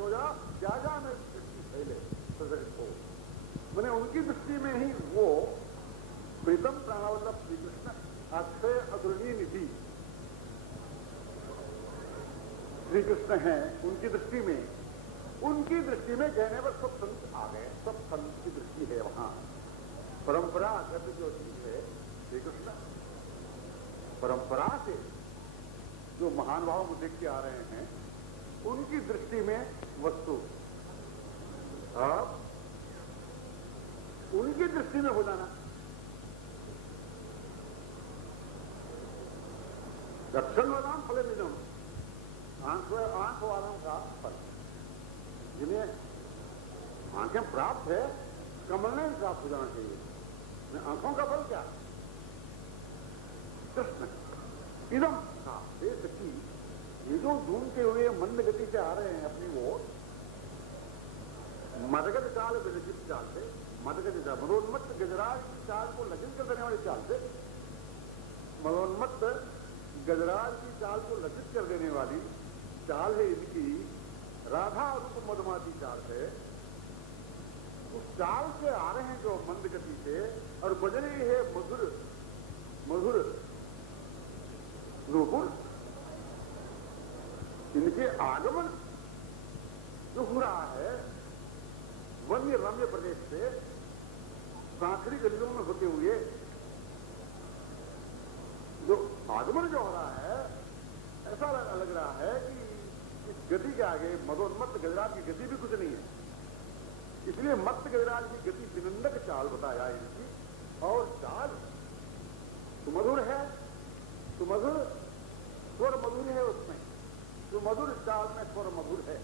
सोया त्याजा में दृष्टि फैले प्रकट हो। मैंने उनकी दृष्टि में ही वो प्रीतम प्राणवल्लभ श्री कृष्ण अक्षय अग्रणी निधि श्री कृष्ण है। उनकी दृष्टि में कहने पर सब संत आ गए, सब संत की दृष्टि है वहां। परंपरागत जो चीज है श्री कृष्ण, परंपरा से जो महान भाव को देख के आ रहे हैं उनकी दृष्टि में वस्तु, अब उनकी दृष्टि में हो जाना। दक्षिण वालाम फले मिलम, आंख वालों का फल, जिन्हें आंखें प्राप्त है कमल में प्राप्त हो जाना चाहिए। आंखों का फल क्या? कृष्ण इदम था सखी, ये जो ढूंढते हुए मंद गति से आ रहे हैं अपनी ओर, मदगज चाल विलजित चाल से, मदगज मदोन्मत्त गजराज की चाल को लगित कर देने वाली चाल से, मदोन्मत्त गजराज की चाल को लगित कर देने वाली चाल है इनकी, राधा रूप मधुमाती चाल है। उस चाल से आ रहे हैं जो मंद गति से, और बज रही है मधुर मधुर नूपुर। इनके आगमन जो हो रहा है वन्य रम्य प्रदेश से सांकड़ी गलियों में होते हुए जो आगमन जो हो रहा है, ऐसा लग रहा है कि इस गति के आगे मदोन्मत्त गजराज की गति भी कुछ नहीं है। इसलिए मत्त गजराज की गति विनंदक चाल बताया इनकी, और चाल सुमधुर है, सुमधुर स्वर मधुर है उसमें, सुमधुर चाल में स्वर मधुर है,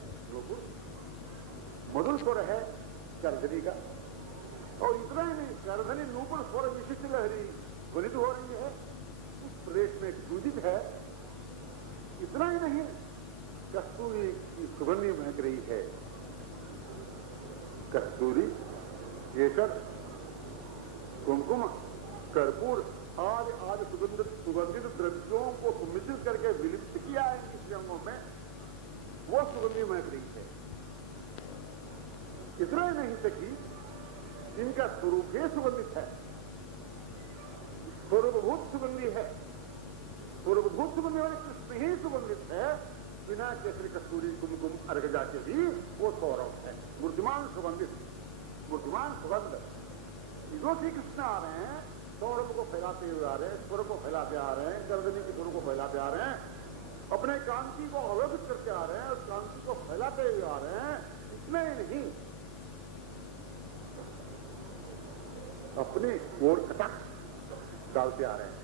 मधुर स्वर है करधनी का। और इतना ही नहीं, करधनी नूपुर स्वर विशिष्ट लहरी ध्वनित हो रही है, उस प्रदेश में गूंजित है। इतना ही नहीं, कस्तूरी की सुगंधी महक रही है। कस्तूरी, केसर, कुमकुम, कर्पूर आदि सुगंधित द्रव्यों को सुमिश्रित करके विलिप्त किया है इस रंगों में, वो सुगंधी महक रही है। इतना ही नहीं सकी, इनका स्वरूप ही सुगंधित है, स्वरूपभूत सुगंधी है। स्वरूपभूत सुगंधी वाले कृष्ण ही सुगंधित है, बिना केसरी कस्तूरी कुमकुम अर्घ जाके भी वो सौरभ है, मूर्तिमान सुगंधित, मूर्तिमान सुगंध। जो श्री कृष्ण आ रहे हैं, सौरभ को फैलाते हुए आ रहे हैं, स्वर को फैलाते आ रहे हैं, गर्दनी के स्वर को फैलाते आ रहे हैं, अपने कांति को अवगत करके आ रहे हैं, उस कांति को फैलाते हुए आ रहे हैं। इतने ही नहीं, अपनी ओर कटक डालते आ रहे हैं।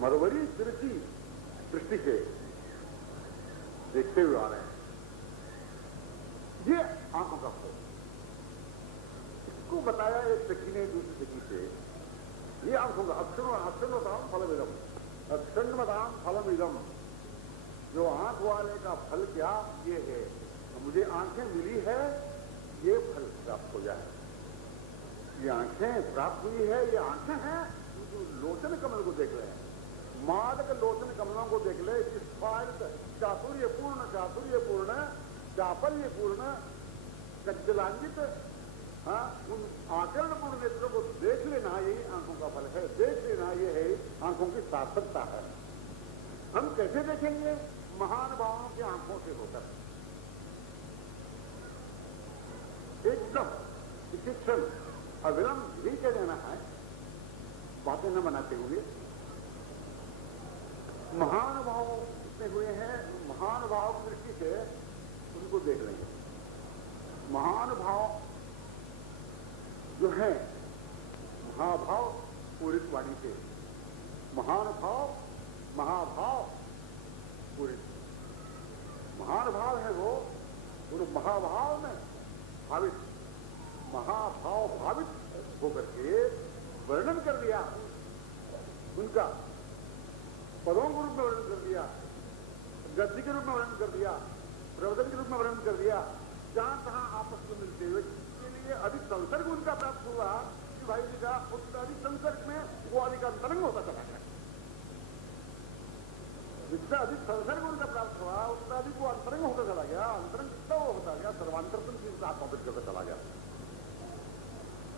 मरवरी दृष्टि दृष्टि से देखते हुए आ रहे हैं। ये आंखों का फल। इसको बताया एक सखी ने दूसरी सखी से, ये आंखों का अक्षण्वताम फलमिदम, अक्षण्वताम फलमिदम, जो आंख वाले का फल क्या ये है, तो मुझे आंखें मिली है, ये फल प्राप्त हो जाए। ये आंखें प्राप्त हुई है, ये आंखें हैं जो लोचन कमल को देख रहे हैं, मादक लोचन कमलों को देख ले, चातुर्यपूर्ण चापल्यपूर्ण कज्जलांजित, उन आकरणपूर्ण नेत्रों को देख लेना यही आंखों का फल है, देख लेना ये है आंखों की सार्थकता है। हम कैसे देखेंगे? महान भावों की आंखों से होकर, एकदम इसी क्षण अविलंब ही कह देना है, बातें न बनाते हुए। महान भाव जितने हुए हैं, महान भाव की दृष्टि से उनको देख लेंगे। महान भाव जो है, महाभाव पूरित वाणी से, महान भाव महाभाव पूरित, महान भाव है वो, उन महाभाव में भावित, महाभाव भावित होकर के वर्णन कर दिया, उनका पदों के रूप में वर्णन कर दिया, गद्य के रूप में वर्णन कर दिया, प्रवचन के रूप में वर्णन कर दिया, जहां तहां आपस में मिलते हुए, इसके लिए अधिक संसर्ग उनका प्राप्त हुआ कि भाई जी का उसका अधिक संसर्ग में वो अधिक अंतरंग होता चला गया। जितना अधिक संसर्ग उनका प्राप्त हुआ, उसका आदि को अंतरंग होकर चला गया, अंतरंग कितना वो होता गया, सर्वांतरतम की आत्मा पेट करके चला गया।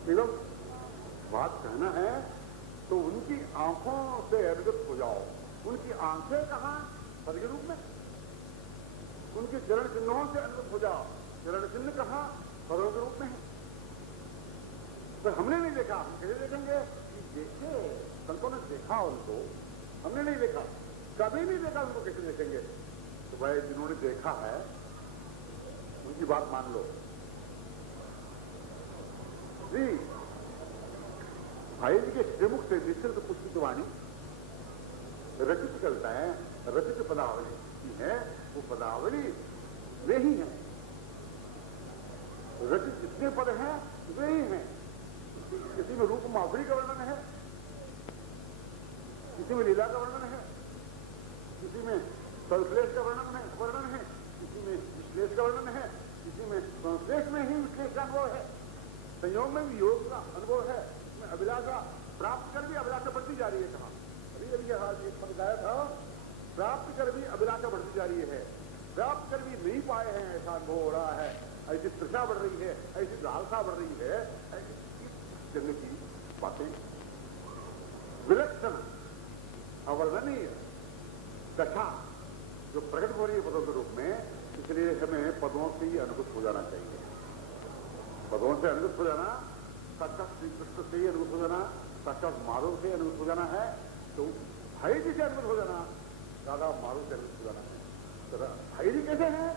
एवं बात कहना है तो उनकी आंखों से अवगत हो जाओ। उनकी आंखें कहां? पद के रूप में। उनके चरण चिन्हों से अनुभव हो जाओ। चरण चिन्ह कहां? पदों के रूप में है। तो हमने नहीं देखा, हम कैसे देखेंगे? देखे, संतों ने देखा उनको, हमने नहीं देखा, कभी नहीं देखा, उनको कैसे देखेंगे? तो भाई जिन्होंने देखा है उनकी बात मान लो जी। भाई जी के श्रीमुख से निश्चित पुष्पित वाणी रचित करता है, रचित पदावली की है, वो पदावली वे ही है। रचित जितने पद हैं वे ही हैं। किसी में रूप माधुरी का वर्णन है, किसी में लीला का वर्णन है, किसी में संश्लेष का वर्णन है, किसी में विश्लेष का वर्णन है, किसी में संश्लेष में ही विश्लेष का अनुभव है, संयोग में भी योग का अनुभव है। इसमें अभिलाषा प्राप्त कर भी अभिलाषा बढ़ती जा रही है। कहा अभी अभी एक पद गाया था, प्राप्त कर भी अभिलाषा बढ़ती जा रही है। प्राप्त कर भी नहीं पाए हैं ऐसा अनुभव हो रहा है, ऐसी तृषा बढ़ रही है, ऐसी लालसा बढ़ रही है, ऐसी जन्म की बातें विलक्षण अवर्णनीय दशा जो प्रकट हो रही है पदों के रूप में। इसलिए हमें पदों से ही अनुभूत हो जाना चाहिए। पदों से अनुभूत हो जाना, साक्षात श्री कृष्ण से ही अनुभूत हो जाना, साक्षात माधव से अनुभूत हो जाना है। तो भाई जी से अनुभूत हो जाना, राधा माधव से अनुभूत हो जाना है। तो भाई जी कैसे हैं?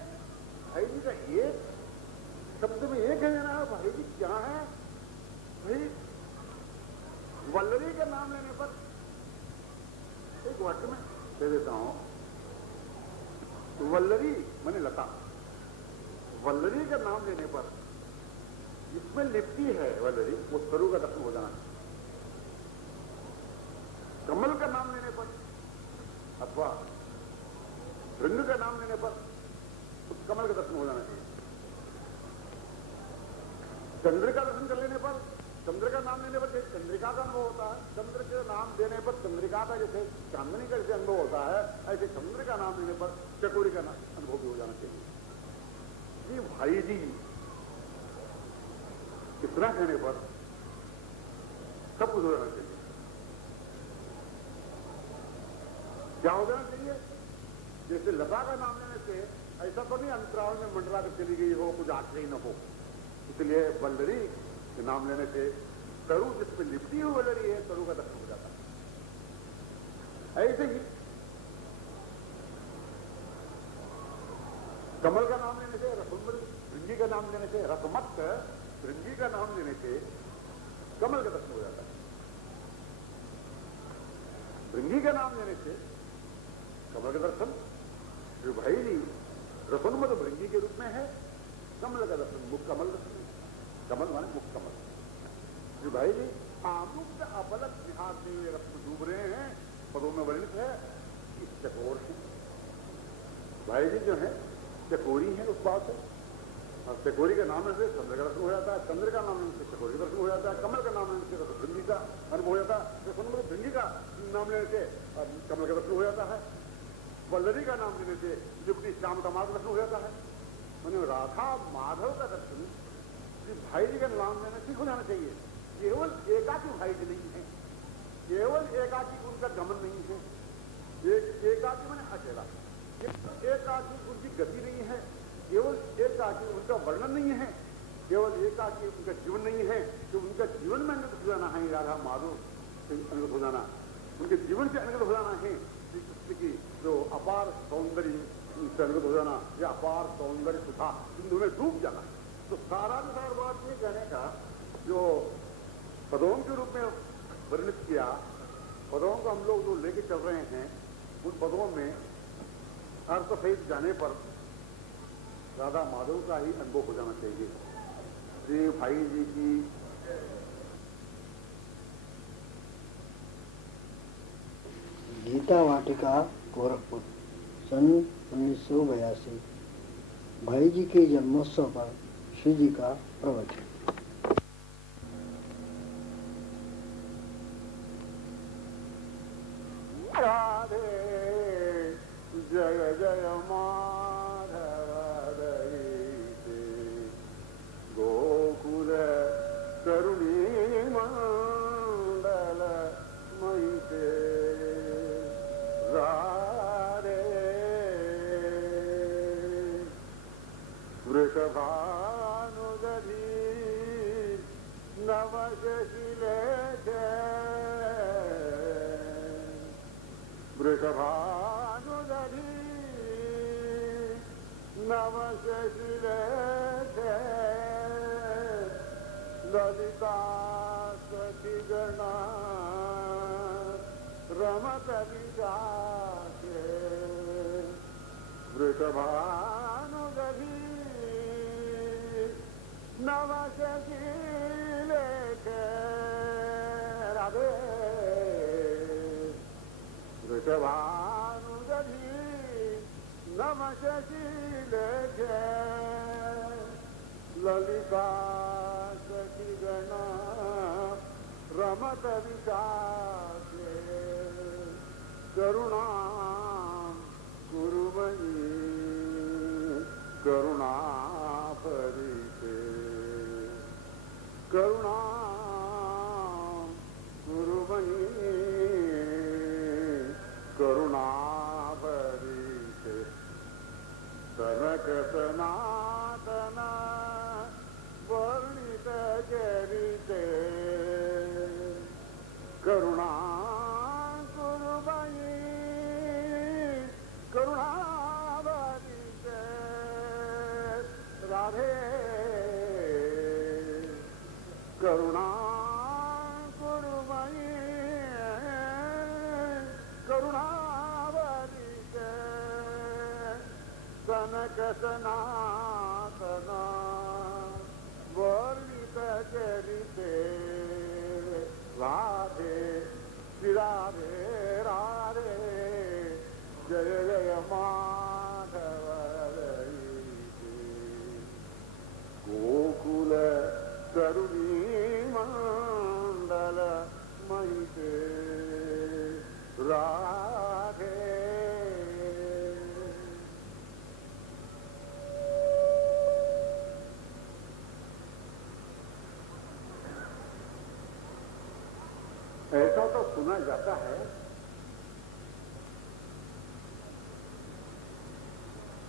भाई जी का एक शब्द में एक है ना, भाई जी क्या है? भाई वल्लरी का नाम लेने पर एक वाक्य में दे देता हूं, वल्लरी माने लता, वल्लरी का नाम लेने पर जिसमें लिपटी है वल्लरी, वो तरु का दर्शन हो जाना है। कमल का नाम लेने पर अथवा भृंग का नाम लेने पर उस कमल का दर्शन हो जाना चाहिए। चंद्र का दर्शन कर लेने पर, चंद्र का नाम लेने पर जैसे चंद्रिका का अनुभव होता है, चंद्र के नाम देने पर चंद्रिका का जैसे चांदनी का जैसे अनुभव होता है, ऐसे चंद्र का नाम लेने पर चकोरी का अनुभव भी हो जाना चाहिए। ये भाई जी इतना कहने पर सब कुछ हो जाना चाहिए। क्या हो जाना चाहिए? जैसे लता का नाम लेने से ऐसा तो नहीं अंतराल में मंडला कर चली गई हो, कुछ आखिरी न हो। इसलिए वल्लरी के नाम लेने से तरु जिसमें लिपटी हुई वल्लरी है, तरु का दर्शन हो जाता है। ऐसे ही कमल का नाम लेने से, रसुंदर भृंगी का नाम लेने से, रसमत भृंगी का नाम लेने से कमल का दर्शन हो जाता है। भृंगी का नाम लेने से कमल का दर्शन। जो भाई जी रसोन्मत भृंगी के रूप में है, कमल का दर्शन मुख कमल दर्शन है। कमल माने मुख कमल। जो भाई जी आमुक्त अपलक निहार से रत्न डूब रहे हैं, पदों में वर्णित है कि चकोर है। भाई जी जो है चकोरी है उस बात से, और चकोरी के नाम से चंद्र का दर्शन हो जाता है, चंद्र का नाम से चकोरी दर्शन हो जाता है, कमल का नाम लेने से भृंगी का अनुभव हो जाता है, रसोन्मत भृंगी का नाम लेने से कमल का दर्शन हो जाता है, वल्लरी का नाम लेने से युक्ति श्याम का मार्ग दर्शन हो जाता है। मैंने राधा माधव का दर्शन भाई जी का नाम लेने से हो जाना चाहिए। केवल एकाकी भाई जी नहीं है, केवल एकाकी उनका गमन नहीं है, एकाकी मैंने अकेला, एकाकी उनकी गति नहीं है, केवल एकाकी उनका वर्णन नहीं है, केवल एकाकी उनका जीवन नहीं है। तो उनका जीवन में अंगत हो जाना है, राधा माधव से अंगत हो जाना, उनके जीवन से अंगत हो जाना है। श्री कृष्ण की जो अपार सौंदर्य से अंगत हो जाना, या अपार सौंदर्य सुधा सिंधु में डूब जाना। तो सारा सारा बात ये कहने का जो पदों के रूप में वर्णित किया, पदों को हम लोग जो लेके चल रहे हैं, उन पदों में अर्थ सहित जाने पर राधा माधव का ही अनुभव हो जाना चाहिए। श्री भाई जी की गीता वाटिका गोरखपुर सन 1982। भाई जी के जन्मोत्सव पर श्री जी का प्रवचन। राधे जय जय मां वृषभानुदधी नवशशिलेखे ललिता सखिगणा रमत विशाखे वृषभानुदधी नवशशिलेखे राधे वृषभानुदधी नवशशिलेखे ललिता सखिगणा रमत विशाखे करुणा कुरु मयि करुणाभरिते करुणा कुरु मयि करुणाभरिते सनक सनातन वर्णित चरिते करुणा कुरु मयि करुणाभरिते राधे करुणा कुरु मयि करुणाभरिते सनक सनातन वर्णित चरिते राधे श्री राधे राधे जय जय माधव गोकुल तरुणी मंडल महिते राधे। ऐसा तो सुना जाता है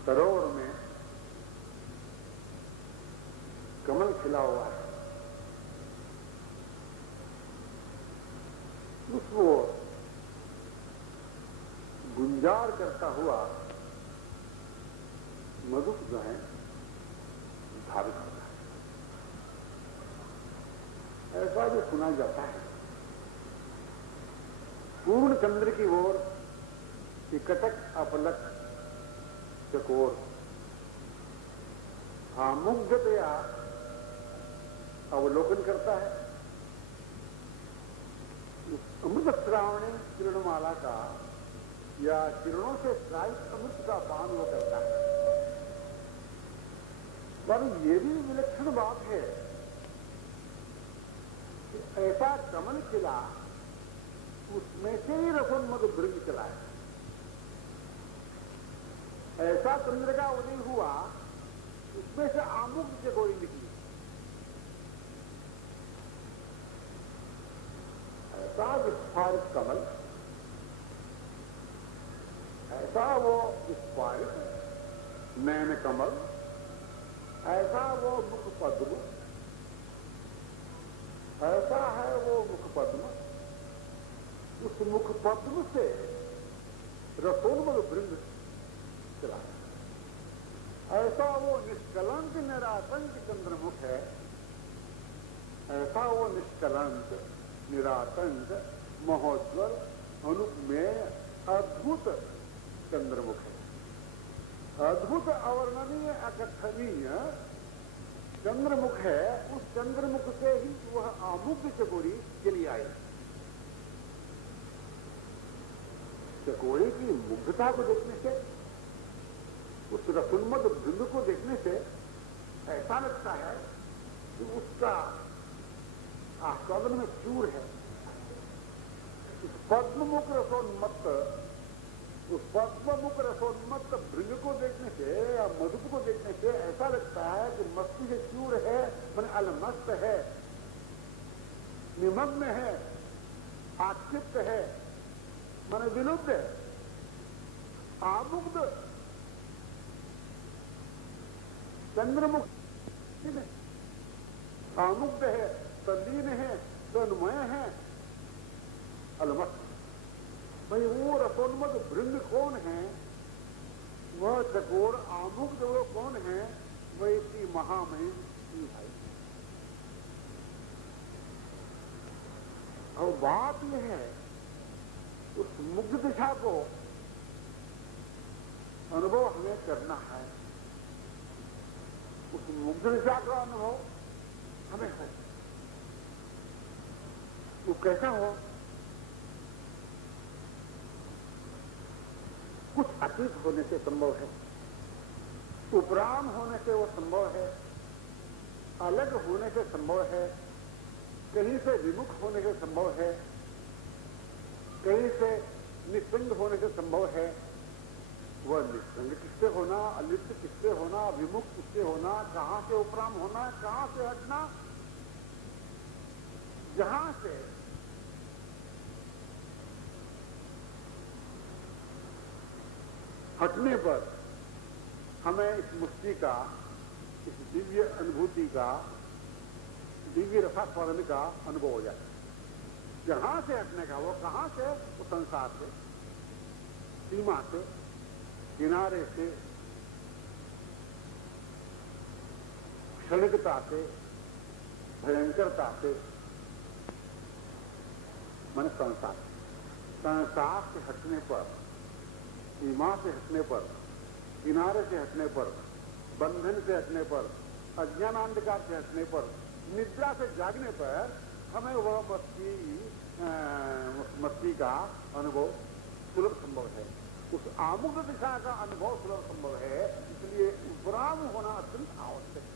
सरोवर में कमल खिला हुआ है, उसको गुंजार करता हुआ मधुक जो है धावित होता है, ऐसा भी सुना जाता है। पूर्ण चंद्र की ओर कटक अपलक चकोर मुग्धतया अवलोकन करता है। अमृत श्रावणी किरणमाला का या किरणों से श्रावित अमृत का पान वो करता है। पर यह भी विलक्षण बात है कि ऐसा कमल खिला, उसमें से ही रसोन्मद भृंग चला है। ऐसा चंद्र का उदय हुआ, उसमें से आमुक चकोरी निकली। ऐसा विस्फारित कमल, ऐसा वो विस्फारित नयन कमल, ऐसा वो मुख पद्म, ऐसा है वो मुख पद्म। उस मुख पद्म से रसोन्मद भृंग चला। ऐसा वो निष्कलंक निरातंक चंद्रमुख है, ऐसा वो निष्कलंक निरातंक महोज्वल अनुपमेय अद्भुत चंद्रमुख है। अद्भुत अवर्णनीय अकथनीय चंद्रमुख है। उस चंद्रमुख से ही वह आमुख चकोरी चली आई। चकोरी की मुग्धता को देखने से, उस रसोन्मद भृंग को देखने से ऐसा लगता है कि उसका आस्वादन में चूर है। उस पद्ममुख रसोन्मत्त, उस पद्ममुख रसोन्मत्त भृंग को देखने से या मधुप को देखने से ऐसा लगता है कि मस्ती से चूर है, मन अलमस्त है, निमग्न है, आक्षिप्त है, मन विलुप्त है, आमुग्ध चंद्रमुख आमुग्ध है, तल्लीन है, तन्मय है, अलमस्त। भाई वो रसो सोनमद भृंग कौन है, वह चकोर आमुक्त वो कौन है, वह इसी महामहिम की भाई। और बात यह है, उस मुग्ध दिशा को अनुभव हमें करना है। उस मुग्ध दिशा का अनुभव हमें हो। वो कैसा हो? कुछ अतीत होने से संभव है, उपराम होने से वो संभव है, अलग होने से संभव है, कहीं से विमुख होने से संभव है, कहीं से निस्संग होने से संभव है। वह निस्संग किससे होना, अलिप्त किससे होना, विमुख किससे होना, कहां से उपराम होना, कहां से हटना, जहां से हटने पर हमें इस मुक्ति का, इस दिव्य अनुभूति का, दिव्य रसास्वादन का अनुभव हो जाए। जहां से हटने का, वो कहां से? वो संसार से, सीमा से, किनारे से, क्षणिकता से, भयंकरता से, मन संसार से हटने पर, सीमा से हटने पर, किनारे से हटने पर, बंधन से हटने पर, अज्ञानांधकार से हटने पर, निद्रा से जागने पर हमें वह मस्ती का अनुभव सुलभ संभव है। उस आमुक्त दिशा का अनुभव सुलभ संभव है, इसलिए उपराम होना अत्यंत आवश्यक है।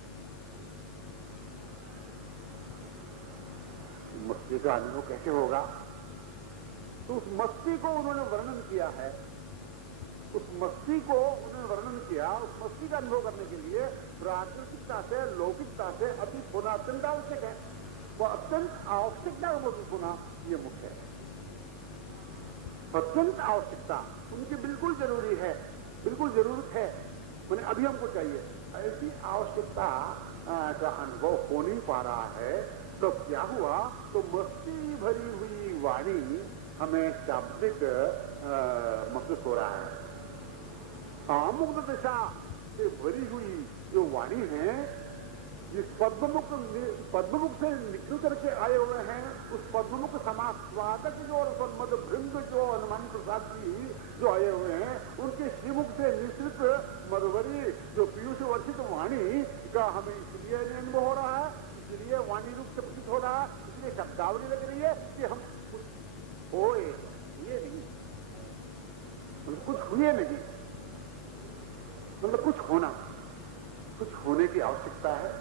मस्ती का अनुभव कैसे होगा? तो उस मस्ती को उन्होंने वर्णन किया है। उस मस्ती को उन्होंने वर्णन किया, उस मस्ती का अनुभव करने के लिए प्राकृतिकता से, लौकिकता से अतीत होना अत्यंत आवश्यक है। वो अत्यंत आवश्यकता को महसूस होना ये मुख्य है। अत्यंत आवश्यकता उनकी बिल्कुल जरूरी है, बिल्कुल जरूरत है, मैंने अभी हमको चाहिए। ऐसी आवश्यकता का अनुभव हो नहीं पा रहा है, तो क्या हुआ? तो मस्ती भरी हुई वाणी हमें शाब्दिक महसूस हो रहा है। आमुक्त दिशा से भरी हुई जो वाणी है, जिस पद्ममुख से निकल करके आए हुए हैं, उस पद्ममुख समास्वादक जो और मद भृंग जो हनुमान प्रसाद जी जो आए हुए हैं, उनके श्रीमुख से निश्चित मधुवरी जो पीयूष वर्षित वाणी का हमें इसलिए अनुभव हो रहा है, इसलिए वाणी रूप से प्रतीत हो रहा है, इसलिए शब्दावली लग रही है कि हम कुछ होए ये नहीं, कुछ हुए नहीं, मतलब कुछ होना, कुछ होने की आवश्यकता है।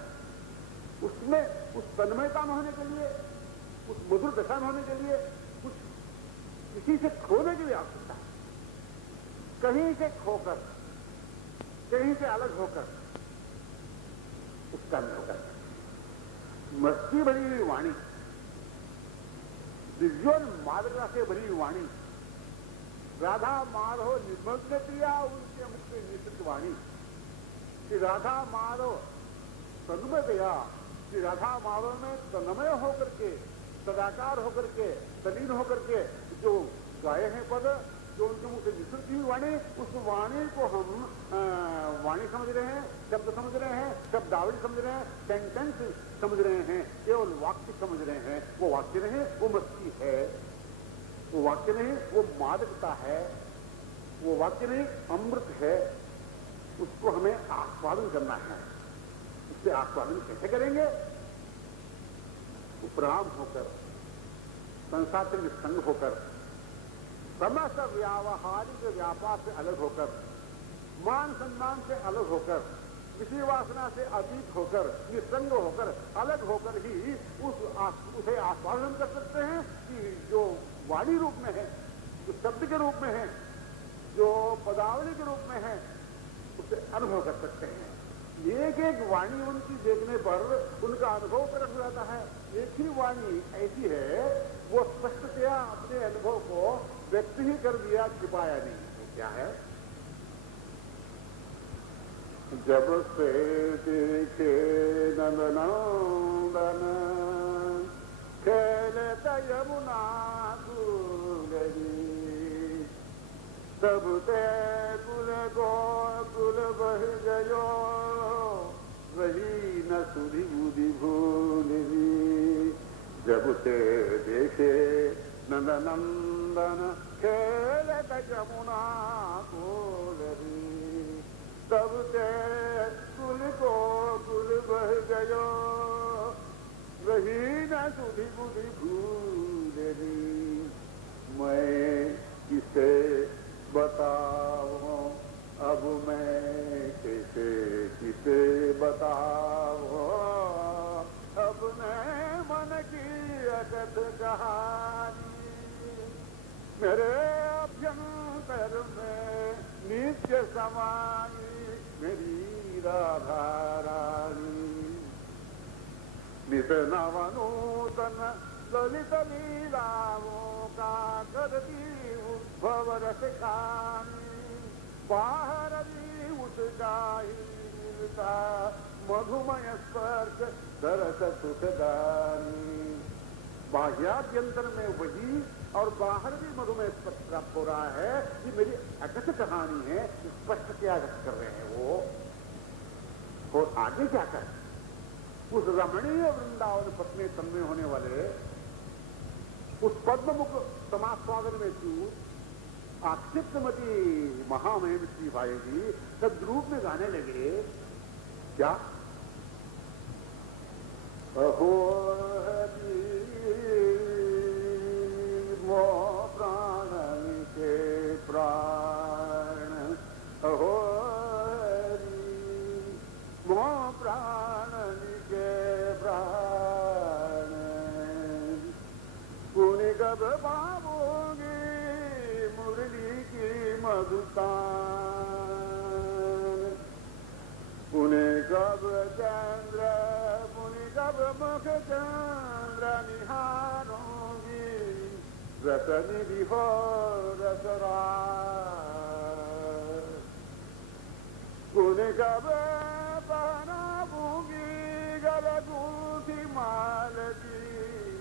उसमें उस तन्मयता में होने के लिए, उस मधुर दशा में होने के लिए कुछ किसी से खोने की भी आवश्यकता है। कहीं से खोकर, कहीं से अलग होकर उसका अनुभव करना। मस्ती भरी हुई वाणी, दिव्योन्मादकता से भरी हुई वाणी, राधा माधव निर्मग्न प्रिया उनके मुख से निश्चित वाणी, कि राधा माधव तन्मय गया, कि राधा माधव में तन्मय होकर के, सदाकार होकर के, तलीन होकर के जो गाये हैं पद, जो उनके मुख से निश्चित हुई वाणी, उस वाणी को हम वाणी समझ रहे हैं, शब्द समझ रहे हैं, शब्दावली समझ रहे हैं, सेंटेंस समझ रहे हैं, केवल वाक्य समझ रहे हैं। वो वाक्य नहीं, वो मस्ती है। वो वाक्य नहीं, वो मादकता है। वो वाक्य नहीं, अमृत है। उसको हमें आस्वादन करना है। उससे आस्वादन कैसे करेंगे? उपराम होकर, संसार से निस्संग होकर, समस्त व्यावहारिक व्यापार से अलग होकर, मान सम्मान से अलग होकर, विषय वासना से अतीत होकर, निस्संग होकर, अलग होकर ही उसे आस्वादन कर सकते हैं कि जो वाणी रूप में है, जो शब्द के रूप में है, जो पदावली के रूप में है, उसे अनुभव कर सकते हैं। एक एक वाणी उनकी देखने पर उनका अनुभव प्रकट हो जाता है। एक ही वाणी ऐसी है, वो स्पष्टतया अपने अनुभव को व्यक्त ही कर दिया, छिपाया नहीं। वो क्या है? जब से देखे नंदनंदन खेलत यमुना दूरी, तब ते कुल को कुल बह गयो, वही न सुधी बुद्धि भूलवी। जब ते देखे नंदनंदन खेलत जमुना कोलरी, तब ते कुल को कुल बह गयो, वही न सुधी बुद्धि भूलवी। मैं किसे बताऊं अब, मैं कैसे किसे बताऊं अपने मन की अकथ कहानी। मेरे अभ्यंतर में नित्य समानी मेरी राधा रानी। नित नवनूतन ललित लीलाओं का करती उद्भव रस खानी। बाहर भी उसका ही मिलता मधुमय स्पर्श सरस सुखदानी। बाह्याभ्यंतर में वही और बाहर भी मधुमय स्पर्श प्राप्त हो रहा है। ये मेरी अकथ कहानी है, स्पष्ट क्या व्यक्त कर रहे हैं वो। और आगे क्या कर, उस रमणीय वृंदावन पत्नी तन्मय होने वाले उस पद्ममुख समास्वादन में तू आक्षिप्तमती महामहिम श्री भाई जी सद्रूप में गाने लगे। क्या अहो हरि मो प्राण के प्राण, अहो हरि मो प्राण के प्राण। पुण्य कब पाओगे मुरली की मधुतान, पुण्य कब चंद्र पुण्य कब मुख चंद्र निहारोगी। रस निधि हो रसरा, पुण्य कब पहनाऊंगी गलगूठी मालती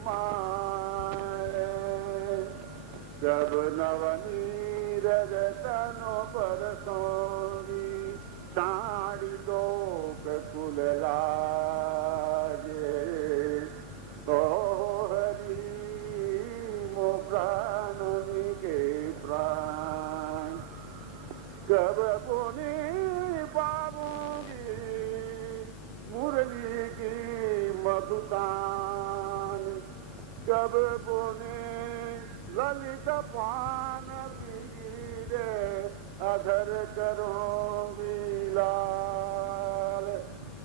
माल। जब नवनीर तनो पर सोगी, साड़ी लोक कुल लागे। ओ हरि मो प्राण के प्राण, कब पुण्य पाऊंगी मुरली की मधुतान। कब पुण्य ललित पान पीरे अधर करूंगी लाल।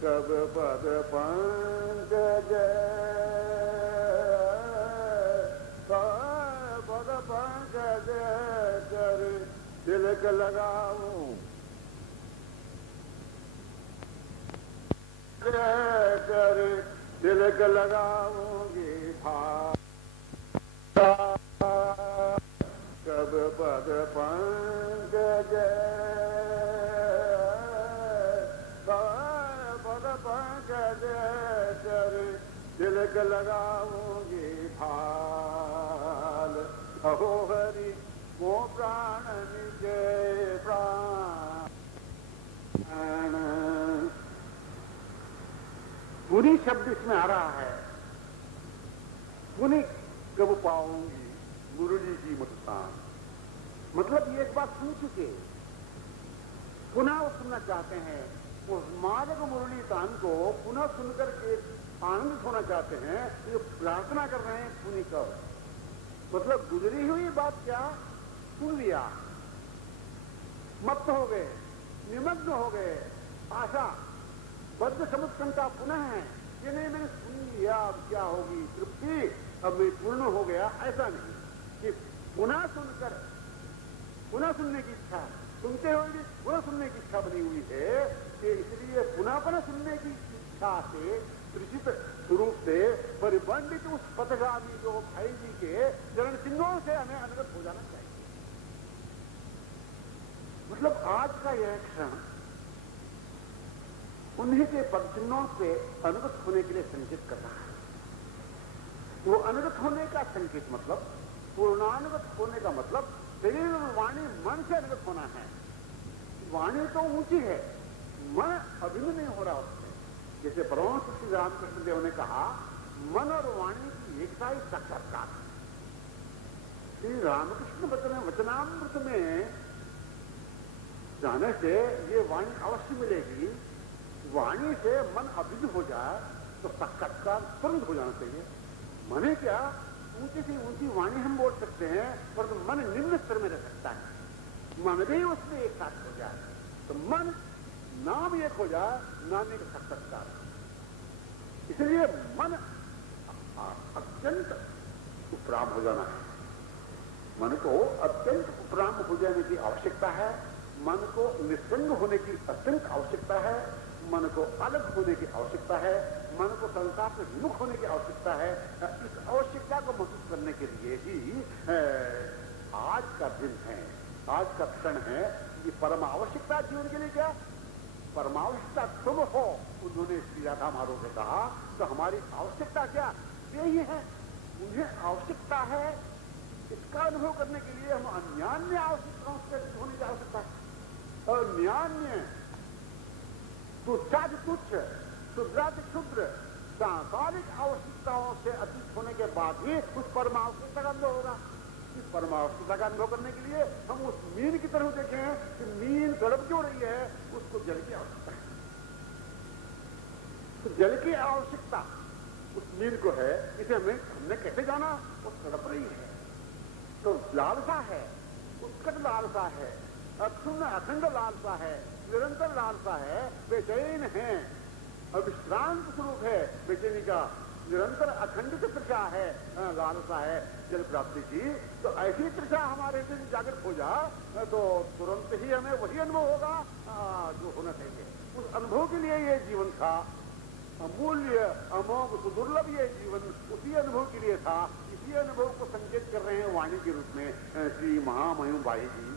कब पद पंकज पद पंकज कर तिलक लगाऊं, कर तिलक लगाऊंगी भाव। कब पद पंकज पद पंकज कर तिलक लगाऊंगी भाल। अहो हरि मो प्राण के प्राण। पुनी शब्द इसमें आ रहा है। पुनी कब पाऊंगी मुरली की मधुतान, मतलब ये एक बात सुन चुके, पुनः वो सुनना चाहते हैं। उस मादक मुरली तान को पुनः सुनकर के आनंदित होना चाहते हैं। ये प्रार्थना कर रहे हैं पुनी कब, मतलब गुजरी हुई बात क्या सुन लिया, मत्त हो गए, निमग्न हो गए, आशा बद्ध समुत्कंठा पुनः है ये नहीं मैंने सुन लिया अब क्या होगी तृप्ति, अब मैं पूर्ण हो गया, ऐसा नहीं कि पुनः सुनकर पुनः सुनने की इच्छा, सुनते हुए भी पुनः सुनने की इच्छा बनी हुई है कि इसलिए पुनः पुनः सुनने की इच्छा से तृषित स्वरूप से परिबंधित उस पथगामी जो भाई जी के चरण चिन्हों से हमें अनगत हो जाना चाहिए। मतलब आज का यह क्षण उन्हीं के पद चिन्हों से अनुगत होने के लिए संकेत कर रहा है। वो अनुगत होने का संकेत मतलब, पूर्णानुगत होने का मतलब शरीर और वाणी मन से अनुगत होना है। वाणी तो ऊंची है, मन अभिन्न नहीं हो रहा उसमें। जैसे परमहंस श्री रामकृष्ण देव ने कहा, मन और वाणी की एकता ही साक्षात्कार है। श्री रामकृष्ण वचनामृत में जाने से ये वाणी अवश्य मिलेगी। वाणी से मन अभिन्न हो जाए तो साक्षात्कार तुरंत हो जाना चाहिए। मने क्या, ऊंची से ऊंची वाणी हम बोल सकते हैं, पर मन निम्न स्तर में रह सकता है। मन भी उसमें एक साथ हो जाए तो मन नाम एक हो जाए, नाम एक साक्षात्कार। इसलिए मन अत्यंत उपराम हो जाना है। मन को अत्यंत उपराम हो जाने की आवश्यकता है। मन को निस्संग होने की अत्यंत आवश्यकता है। मन को अलग होने की आवश्यकता है। मन को संसार से विमुख होने की आवश्यकता है। इस आवश्यकता को महसूस करने के लिए ही आज का दिन है, आज का क्षण है। ये परम आवश्यकता जीवन के लिए क्या? परमावश्यकता तुम हो, उन्होंने श्री राधा माधव से कहा। तो हमारी आवश्यकता क्या? यही है, उन्हें आवश्यकता है। इसका अनुभव करने के लिए हम अन्यान्य आवश्यकताओं से होने की आवश्यकता है। और अन्यान्य तुच्छादि तुच्छ, क्षुद्रादि क्षुद्र, सांसारिक आवश्यकताओं से अतीत होने के बाद ही उस परमावश्यकता का अनुभव होगा। इस परमावश्यकता का अनुभव करने के लिए हम उस मीन की तरफ देखें कि मीन तड़प क्यों रही है, उसको जल की आवश्यकता है। तो जल की आवश्यकता उस मीन को है, इसे हमने कैसे जाना? वो तड़प रही है तो लालसा है, उत्कट लालसा है, अखंड लालसा है, निरंतर लालसा है, बेचैन है, अविश्रांत स्वरूप है बेचैनी का, निरंतर अखंडित तृषा है, लालसा है जल प्राप्ति की। तो ऐसी तृषा हमारे दिन जागृत हो जा तो तुरंत ही हमें वही अनुभव होगा जो होना चाहिए। उस अनुभव के लिए ये जीवन था, अमूल्य अमोघ सुदुर्लभ ये जीवन उसी अनुभव के लिए था। इसी अनुभव को संकेत कर रहे हैं वाणी के रूप में श्री महामहिम बाई जी।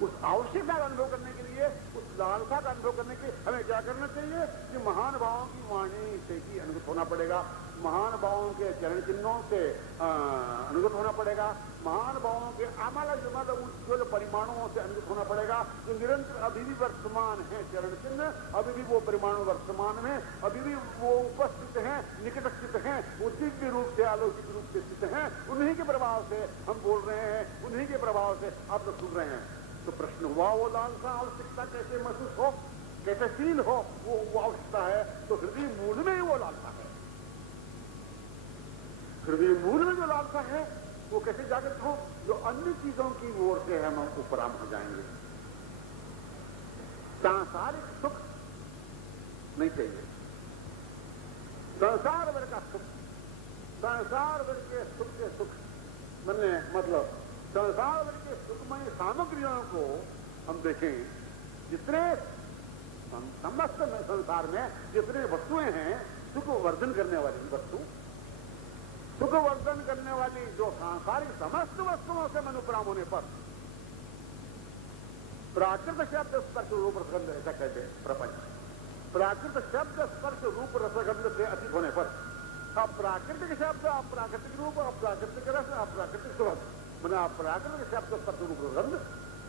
उस आवश्यकता का अनुभव करने के लिए, उस लालसा का अनुभव करने के लिए हमें क्या करना चाहिए? कि महान भावों की वाणी से ही अनुगत होना पड़ेगा, महान भावों के चरण चिन्हों से अनुगत होना पड़ेगा, महान भावों के आमालक उज्ज्वल परिमाणों से अनुगत होना पड़ेगा, जो निरंतर अभी भी वर्तमान है। चरण चिन्ह अभी भी वो परिमाणु वर्तमान में, अभी भी वो उपस्थित हैं, निकट स्थित हैं, वो दिव्य रूप से अलौकिक रूप से स्थित हैं। उन्हीं के प्रभाव से हम बोल रहे हैं, उन्हीं के प्रभाव से आप लोग सुन रहे हैं। तो प्रश्न हुआ, वो लालसा आवश्यकता कैसे महसूस हो, कैसे फील हो? वो आवश्यकता है तो हृदय मूल में ही वो लालसा है। हृदय मूल में जो लालसा है वो कैसे जागृत हो? जो अन्य चीजों की ओर से हम उपराम हो जाएंगे। सांसारिक सुख नहीं चाहिए, संसार भर का सुख, संसार भर के सुख के सुख बनने मतलब संसार भर के सुखमय सामग्रियों को हम देखें। जितने समस्त संसार में जितने वस्तुएं हैं, सुख वर्धन करने वाली वस्तु, सुख वर्धन करने वाली जो सांसारिक समस्त वस्तुओं से मनुप्राम होने पर प्राकृत शब्द स्पर्श रूप रसगंध, ऐसा कहते हैं प्रपंच। प्राकृत शब्द स्पर्श रूप रसगंध से अधिक होने पर अप्राकृतिक शब्द, अप्राकृतिक रूप, अप्राकृतिक रस, अप्राकृतिक सुगंध, मैंने अप्राकृतिक शब्द स्पर्श रूप रसगंध,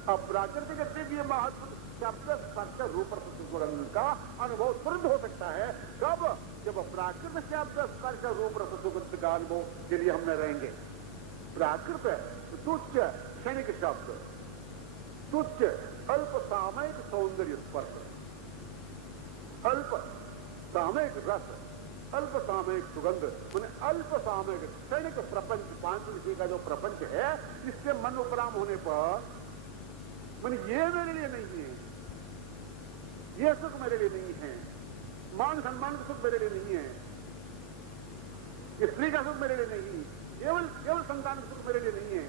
अप्राकृतिक दिव्य महत्व शब्द स्पर्श रूप रसगंध का अनुभव तुरंत हो सकता है। कब? जब प्राकृत शब्द स्पर्श रूप रसगंध का अनुभव के लिए हम न रहेंगे। प्राकृत तुच्छ क्षणिक शब्द, तुच्छ अल्प सामयिक सौंदर्य स्पर्श, अल्प सामयिक रस, अल्प सामयिक सुगंध, मैंने अल्प सामयिक क्षणिक प्रपंच, पांच विषय का जो प्रपंच है, इससे मन उपराम होने पर मैंने ये मेरे लिए नहीं है, ये सुख मेरे लिए नहीं है, मान सम्मान का सुख मेरे लिए नहीं है, स्त्री का सुख मेरे लिए नहीं है, केवल संतान का सुख मेरे लिए नहीं है,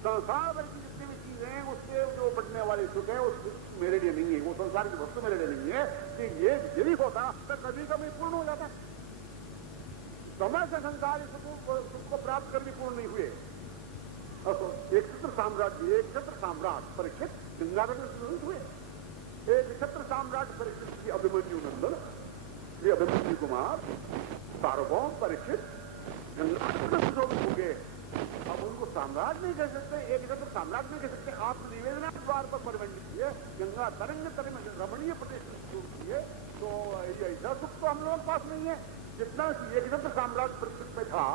संसार भर की जितनी भी चीजें हैं उससे जो बढ़ने वाले सुख है, वो सुख मेरे लिए नहीं है, वो संसार की वस्तु मेरे लिए नहीं है। कि ये यदि होता तो कभी कभी पूर्ण हो जाता। समय से संसार सुख को प्राप्त करके पूर्ण नहीं हुए। एक छत्र साम्राट परीक्षित गंगाधर में शुरू हुए। एक छत्र साम्राट परीक्षित की अभिमन्यु नंदन, श्री अभिमन्यु कुमार सार्वभौम परीक्षित गंगाधर में शुरू हो गए। अब उनको साम्राज्य नहीं कह सकते, एक शब्द साम्राज्य नहीं कह सकते। आत्मनिवेदना द्वार पर परिवंडित किए, गंगा तरंग तरंग रमणीय प्रदेश किए, तो ऐसा सुख तो हम लोगों के पास नहीं है जितना एक शब्द साम्राज्य परिषद में था।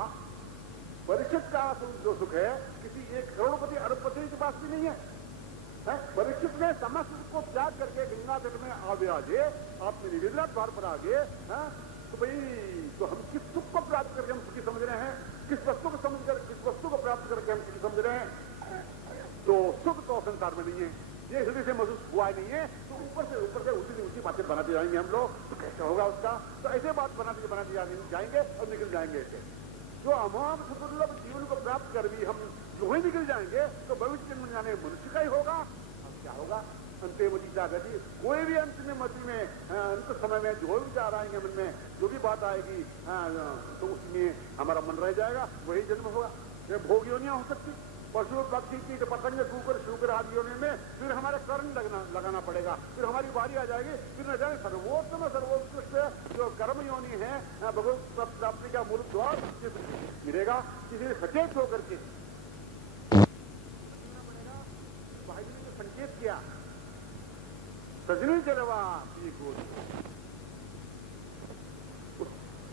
परिषद का जो सुख है किसी एक करोड़पति अरबपति के पास भी नहीं है। परीक्षित ने समस्त को त्याग करके गंगा तट में आगे आपने निवेदना द्वार पर आगे, तो भाई तो हम किस सुख को प्राप्त करके हम सुखी समझ रहे हैं, किस वस्तु को समझकर, किस वस्तु को प्राप्त करके हम सुखी समझ रहे हैं। तो सुख तो संसार में नहीं है, ये हृदय से महसूस हुआ नहीं है। तो ऊपर से ऊंची बातें बनाते जाएंगे हम लोग, तो कैसे होगा उसका? तो ऐसे बात बनाते जाएंगे और निकल जाएंगे ऐसे। जो अमाम सुदुर्लभ जीवन को प्राप्त कर भी हम जो ही निकल जाएंगे तो भविष्य जन्म जाने मनुष्य का ही होगा। अब क्या होगा? अंतिमति जागति, कोई भी अंत में मति में अंत समय में जो भी विचार आएंगे मन में, जो भी बात आएगी तो उसमें हमारा मन रह जाएगा, वही जन्म होगा। ये भोग योनियां हो सकती, पशु पक्षी कीट पतंग शुक्र आदि योनि में फिर हमारा कर्म लगाना पड़ेगा, फिर हमारी बारी आ जाएगी, फिर न जाए सर्वोत्तम सर्वोत्कृष्ट जो कर्म योनि है भगवत प्राप्ति का मूल द्वार मिलेगा। किसी सचेत होकर के संकेत किया, सजनी चलवा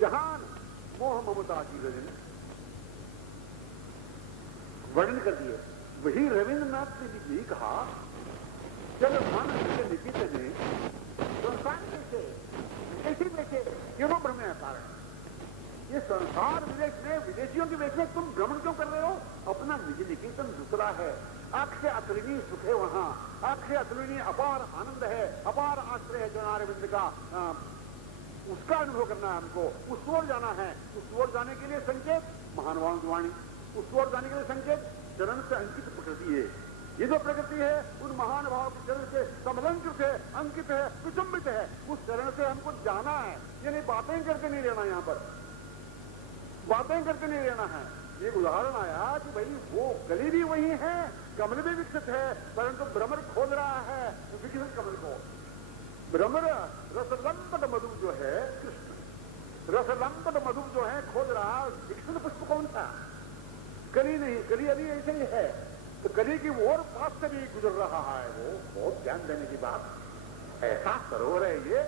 जहान मोह ममता की रजनी वर्णन कर दिए। वही रविन्द्रनाथ ने भी कहा, चल मन के लिखित ने संसार देखे विदेशी देखे क्यों भ्रम है कारण। ये संसार विदेश में विदेशियों के देश में तुम भ्रमण क्यों कर रहे हो? अपना निज निकेतन दूसरा है, आंख से अतुलनीय सुख है वहां, आंख से अतुलनीय अपार आनंद है, अपार आश्रय है जनारविंद का, उसका अनुभव करना है हमको। उस ओर जाना है, उस ओर जाने के लिए संकेत महानुभाव की वाणी, उस ओर जाने के लिए संकेत चरण से अंकित प्रकृति है। ये जो प्रकृति है उन महान भाव के चरण से समलंकृत है, अंकित है, विचुंबित है। उस चरण से हमको जाना है, ये नहीं बातें करके नहीं रहना, यहां पर बातें करके नहीं रहना है। एक उदाहरण आया कि भाई वो कली भी वही है, कमल भी विकसित है, परंतु भ्रमर खोज रहा है विकसित कमल को। भ्रमर रसलंपट मधु जो है कृष्ण, रसलंपट मधु जो है खोज रहा, विकसित पुष्प कौन था? कली नहीं, कली अभी ऐसे ही है। तो कली की ओर पास से भी गुजर रहा है वो, बहुत ध्यान देने की बात। ऐसा सरोवर है ये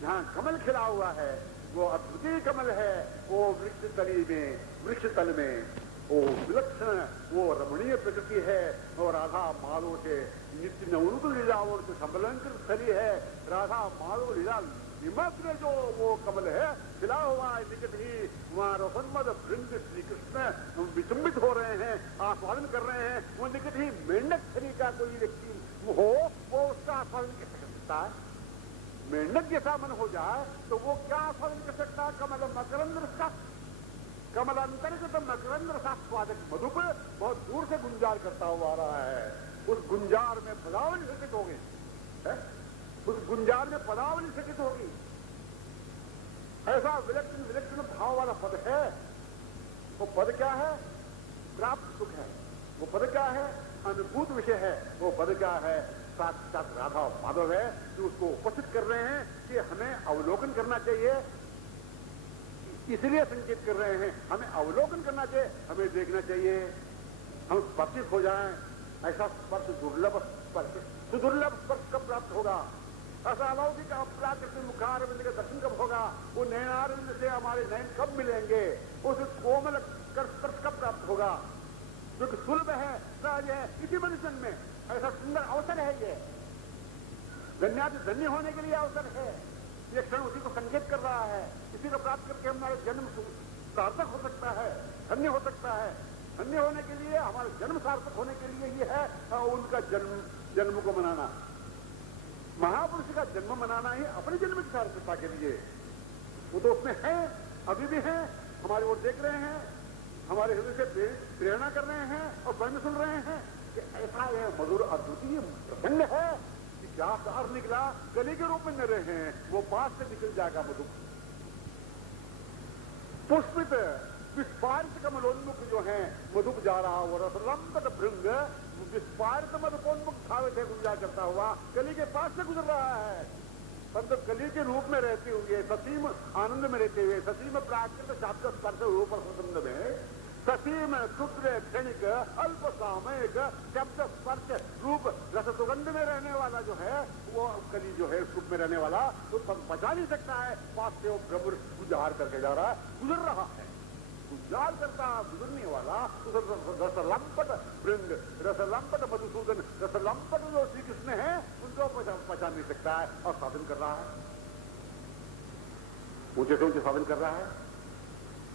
जहां कमल खिला हुआ है, वो अद्वितीय कमल है, वो वृक्ष तली में, वृक्ष तल में वो विलक्षण वो रमणीय प्रकृति है। और राधा माधव के नित्य नवरूप लीलाओं से संबलंकृत स्थली है। राधा माधव लीला निमग्न जो वो कमल है खिला हुआ है, निकट ही वहां रसन्मद भृंग श्री कृष्ण विचुंबित हो रहे हैं, आस्वादन कर रहे हैं। वो निकट ही मेंढक छली का कोई व्यक्ति हो, वो उसका आस्वादन कैसे कर सकता है? मेंढक जैसा मन हो जाए तो वो क्या आस्वादन कर सकता है? कमल मकरंद रस का, कमल अंतर्गत मकरंद रसास्वादक मधुप बहुत दूर से गुंजार करता हुआ आ रहा है। उस गुंजार में पदावली सचित होगी, उस गुंजार में पदावली सचित होगी। ऐसा विलक्षण विलक्षण भाव वाला पद है। वो पद क्या है? प्राप्त सुख है। वो पद क्या है? अनुभूत विषय है। वो पद क्या है? साक्षात राधा माधव है, जो उसको उपस्थित कर रहे हैं कि हमें अवलोकन करना चाहिए। इसलिए संकेत कर रहे हैं, हमें अवलोकन करना चाहिए, हमें देखना चाहिए, हम स्पर्शित हो जाएं। ऐसा स्पर्श दुर्लभ स्पर्श, सुदुर्लभ स्पर्श कब प्राप्त होगा? ऐसा अलौकिक अप्राकृतिक मुखारविंद का दर्शन कब होगा? वो नयनारविंद से हमारे नयन कब मिलेंगे? उस कोमल स्पर्श कब प्राप्त होगा? जो कि सुलभ है, सहज है, इसी मनुष्य में ऐसा सुंदर अवसर है। ये धन्यादि धन्य होने के लिए अवसर है। ये क्षण उसी को संकेत कर रहा है। इसी को प्राप्त करके हमारा जन्म सार्थक हो सकता है, धन्य हो सकता है। धन्य होने के लिए, हमारा जन्म सार्थक होने के लिए ये है उनका जन्म को मनाना। महापुरुष का जन्म मनाना ही अपने जन्म की सार्थकता के लिए। वो तो उसमें है, अभी भी है, हमारी ओर देख रहे हैं, हमारे हृदय से प्रेरणा कर रहे हैं और स्वयं सुन रहे हैं कि ऐसा यह मधुर अद्वितीय प्रसंग है कि क्या सार निकला, कली के रूप में न रहे हैं, वो पास से निकल जाएगा मधु। पुष्पित विस्फारित कमलोन्मुख जो है मधुप जा रहा हो, रसलंपट भृंग विस्फारित मधुपोन्मुख भाव से गुंजा करता हुआ कली के पास से गुजर रहा है। परंतु कली के रूप में रहते हुए, ससीम आनंद में रहते हुए, ससीम प्राकृत शास्त्र स्पर्श रूप संबंध में ससीम शुद्र क्षणिक अल्प सामयिक शब्द स्पर्श रूप रस सुगंध में रहने वाला जो है वो कली जो है सुख में रहने वाला तो बचा नहीं सकता है। पास से वो प्रभु गुजार करके जा रहा है, गुजर रहा है, गुजार करता गुजरने वाला रसलंपट वृंद, रसलंपट मधुसूदन, रसलंपट जो श्री कृष्ण है उनको पहचान नहीं सकता है और साधन कर रहा है, ऊंचे से ऊंचे साधन कर रहा है।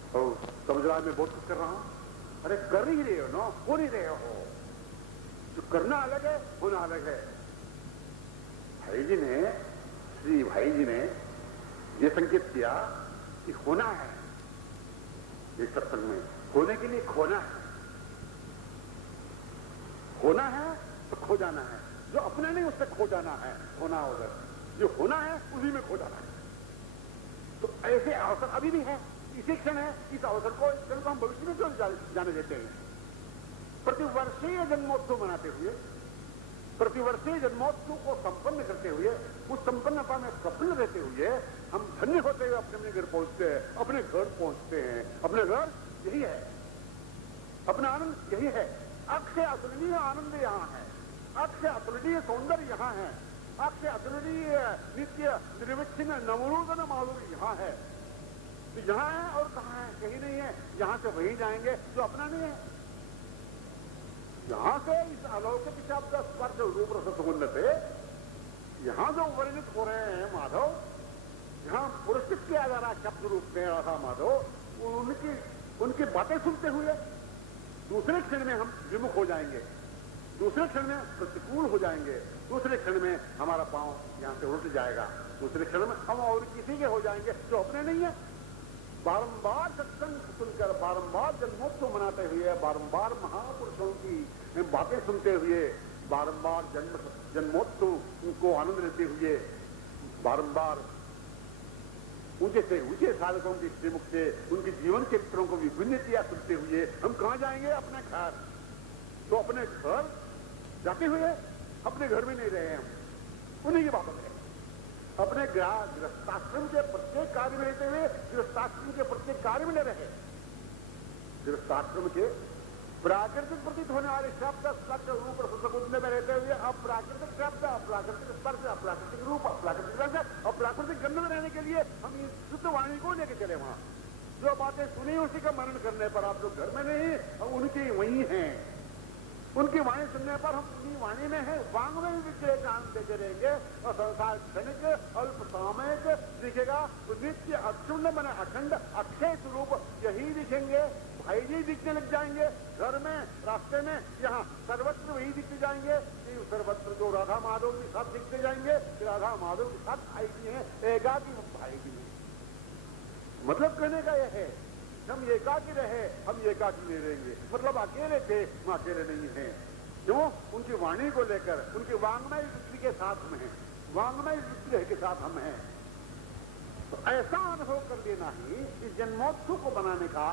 और समझ रहा है मैं बहुत कुछ कर रहा हूं। अरे कर ही रहे हो ना, हो नहीं रहे हो। जो करना अलग है, होना अलग है। भाई जी ने, श्री भाई जी ने ये संकेत किया कि होना है इस सत्संग में, होने के लिए खोना है। होना है तो खो जाना है, जो अपने नहीं उससे खो जाना है, होना उधर, जो होना है उसी में खो जाना है। तो ऐसे अवसर अभी भी है, इसी क्षण है, इस अवसर को हम भविष्य में क्यों जाने देते हैं। प्रतिवर्षीय जन्मोत्सव मनाते हुए, प्रतिवर्षीय जन्मोत्सव को संपन्न करते हुए, उस संपन्नता में प्रफुल्ल रहते हुए हम धन्य होते हुए अपने घर पहुंचते हैं, अपने घर पहुंचते हैं। अपने घर यही है, अपना आनंद यही है। अक्षय अतुलनीय आनंद यहां है, अक्षय अतुलनीय सौंदर्य यहां है, अक्षय अतुलनीय नित्य निर्विच्छिन्न नवनूतन माधुर्य यहां है। तो यहां है और कहां है, कहीं नहीं है। यहां से वहीं जाएंगे जो अपना नहीं है। यहां से इस अलौकिक शब्द स्पर्श रूप रस सुगंध से यहां जो वर्णित हो रहे हैं माधव, यहां पुरस्कृत किया जा रहा है शब्द रूप में राधा माधव, उनकी बातें सुनते हुए दूसरे क्षण में हम विमुख हो जाएंगे, दूसरे क्षण में प्रतिकूल हो जाएंगे, दूसरे क्षण में हमारा पांव यहां से उल्ट जाएगा, दूसरे क्षण में हम और किसी के हो जाएंगे जो अपने नहीं है। बारंबार सत्संग सुनकर, बारंबार जन्मोत्सव मनाते हुए, बारंबार महापुरुषों की बातें सुनते हुए, बारंबार जन्मोत्सव को आनंद लेते हुए, बारंबार ऊंचे से ऊंचे साधकों के श्रीमुख से उनके जीवन चरित्रों को विभिन्नतियां सुनते हुए हम कहां जाएंगे, अपने घर। तो अपने घर जाते हुए अपने घर में नहीं रहे हम, उन्हीं की बात है। अपने गृहस्थाश्रम के प्रत्येक कार्य में रहते हुए गृहस्थाश्रम के प्रत्येक कार्य में ले रहे, गृहस्थाश्रम के प्राकृतिक प्रतीत होने वाले शब्द स्पर्श रूप रसगुंध में रहते हुए अप्राकृतिक शब्द, अप्राकृतिक स्पर्श, अप्राकृतिक रूप, अप्राकृतिक रंग, अप्राकृतिक गंध में रहने के लिए हम इस शुद्ध वाणी को लेकर चले। वहां जो बातें सुनी उसी का मनन करने पर आप लोग घर में नहीं, उनकी वही हैं। उनकी वाणी सुनने पर हम उनकी वाणी में है, वांग में विजय का आनंद देते रहेंगे और संसार क्षणिक अल्प सामयिक दिखेगा, नित्य अक्षुण्ण मन अखंड अक्षय स्वरूप यही दिखेंगे। भाई जी दिखने लग जाएंगे, घर में, रास्ते में, यहाँ सर्वत्र वही दिखते जाएंगे। सर्वत्र जो राधा माधव के साथ दिखते जाएंगे, राधा माधव के साथ भाई जी है, एकाकी भाई जी है। मतलब कहने का यह है, हम एकाकी रहे, हम एकाकी नहीं रहेंगे। मतलब अकेले थे, हम अकेले नहीं हैं। क्यों? उनकी वाणी को लेकर, उनकी वांग्मय वृत्ति के साथ में है, वांग्मय वृत्ति के साथ हम हैं। तो ऐसा अनुभव कर लेना ही इस जन्मोत्सव को बनाने का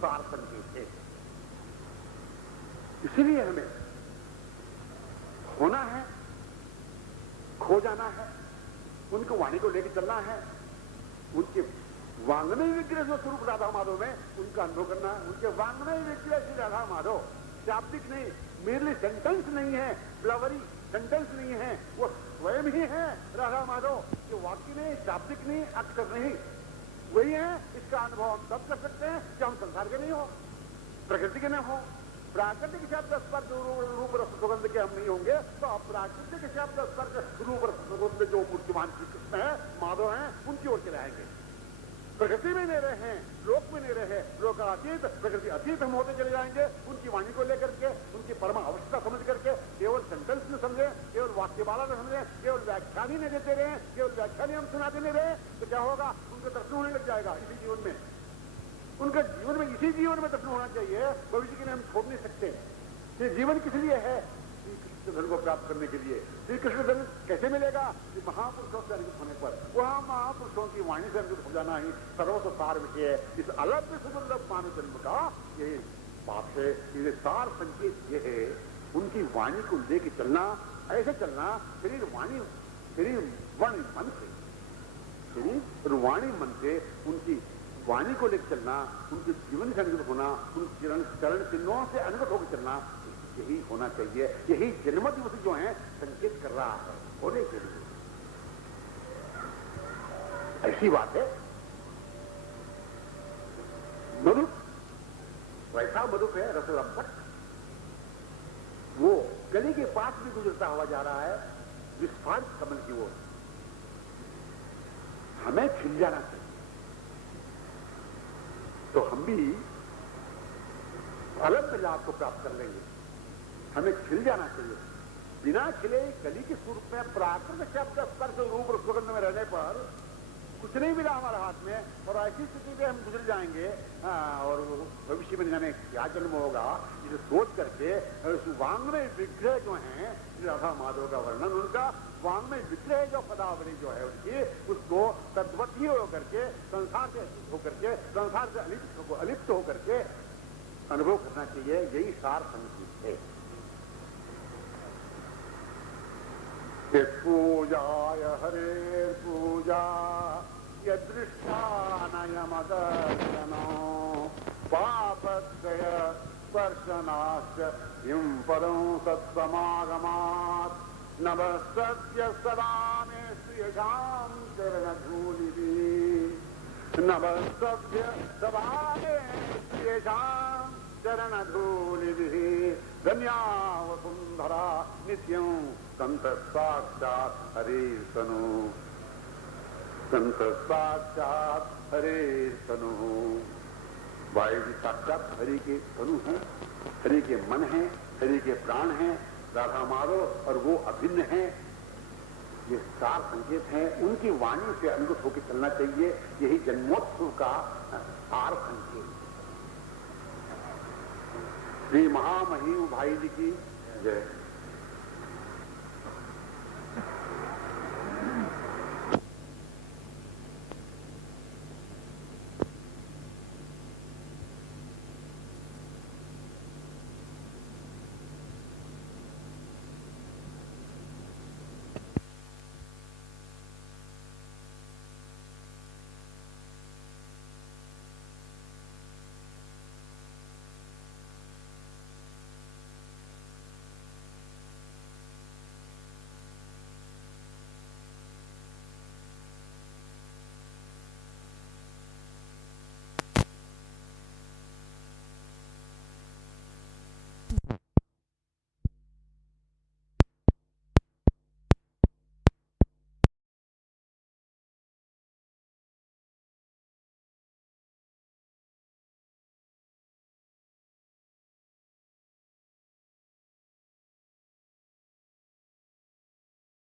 सार संकेत है। इसीलिए हमें होना है, खो जाना है, उनकी वाणी को लेकर चलना है, उनके वांग्मय विग्रह जो स्वरूप राधा माधव में उनका अनुभव करना है। उनके वांग्मय विग्रह श्री राधा माधव शाब्दिक नहीं, मेरे सेंटेंस नहीं है, फ्लवरी सेंटेंस नहीं है, वो स्वयं ही है राधा माधव। जो वाक्य नहीं, शाब्दिक नहीं, अक्षर नहीं, वही है। इसका अनुभव हम तब कर सकते हैं कि हम संसार के नहीं हो, प्रकृति के नहीं हो। प्राकृतिक शब्द स्पर्श रूप रस सुगंध के हम नहीं होंगे, तो अप्राकृतिक शब्द स्पर्श रूप रस सुगंध जो मूर्तिमान श्री कृष्ण है, माधव है, उनकी ओर चले आएंगे। प्रकृति में नहीं रहे, लोक में नहीं रहे, लोक अतीत प्रकृति अतीत हम होते चले जाएंगे। उनकी वाणी को लेकर के, उनकी परम आवश्यकता समझ करके केवल सेंटेंस न समझे, केवल वाक्यमाला न समझे, केवल व्याख्यान ही नहीं देते रहे, केवल व्याख्यान ही हम सुनाते नहीं रहे, तो क्या होगा? उनका दर्शन होने लग जाएगा इसी जीवन में। उनका जीवन में, इसी जीवन में दर्शन होना चाहिए, भविष्य के लिए हम छोड़ नहीं सकते। ये जीवन किस लिए है? श्री कृष्ण धन को प्राप्त करने के लिए। श्री कृष्ण धन कैसे मिलेगा? महापुरुषों से अंकित होने पर। वहां महापुरुषों की वाणी से अंकित हो जाना ही सर्वस्व सार विषय है। इस अलग सुदुर्लभ मानव जन्म का यही बात है। ये सार संकेत ये है, उनकी वाणी को लेके चलना, ऐसे चलना शरीर वाणी, शरीर वाणी मन से, शरीर वाणी मन से उनकी वाणी को लेकर चलना, उनके जीवन से अनुगत होना, उन चरण चिन्हों से अनुगत होकर चलना, यही होना चाहिए। यही जन्म दिवस जो है संकेत कर रहा है होने के लिए। ऐसी बात है। मधुप वैसा मधुप है रसरंपट, वो गली के पास भी गुजरता हुआ जा रहा है विस्फारित कमल की ओर। हमें खिल जाना चाहिए, तो हम भी अलग लाभ को प्राप्त कर लेंगे। हमें खिल जाना चाहिए। बिना खिले कली के स्वरूप में प्राकृतिक शब्द स्पर्श रूप और सुगंध में रहने पर कुछ नहीं मिला हमारे हाथ में, और ऐसी स्थिति में हम गुजर जाएंगे। और भविष्य में हमें क्या जन्म होगा, इसे सोच करके वांग्मय विग्रह जो है राधा माधव का वर्णन, उनका वांग्मय विग्रह जो पदावली जो है उनकी, उसको तद्वती होकर के संसार से अलिप्त होकर के अनुभव करना चाहिए। यही सार संगीत है। पूजाय हरे पूजा यदृष्टानयमदर्शनो पापक्षय स्पर्शनाश्च इं परं सत्समागमात् नमस्तस्य सदा मे श्रियशां चरणधूलिभिः, नमस्तस्य सदा मे श्रियशां चरणधूलिभिः। धन्या वसुंधरा नित्यं संत साक्षात् हरे सनु, संत साक्षात् हरे सनु। वायु जी साक्षात हरि के तनु हैं, हरि के मन हैं, हरि के प्राण हैं, राधा माधव, और वो अभिन्न हैं। ये सार संकेत हैं। उनकी वाणी से अनुगत होकर चलना चाहिए। यही जन्मोत्सव का सार संकेत। श्री महामहिम भाई जी की जय।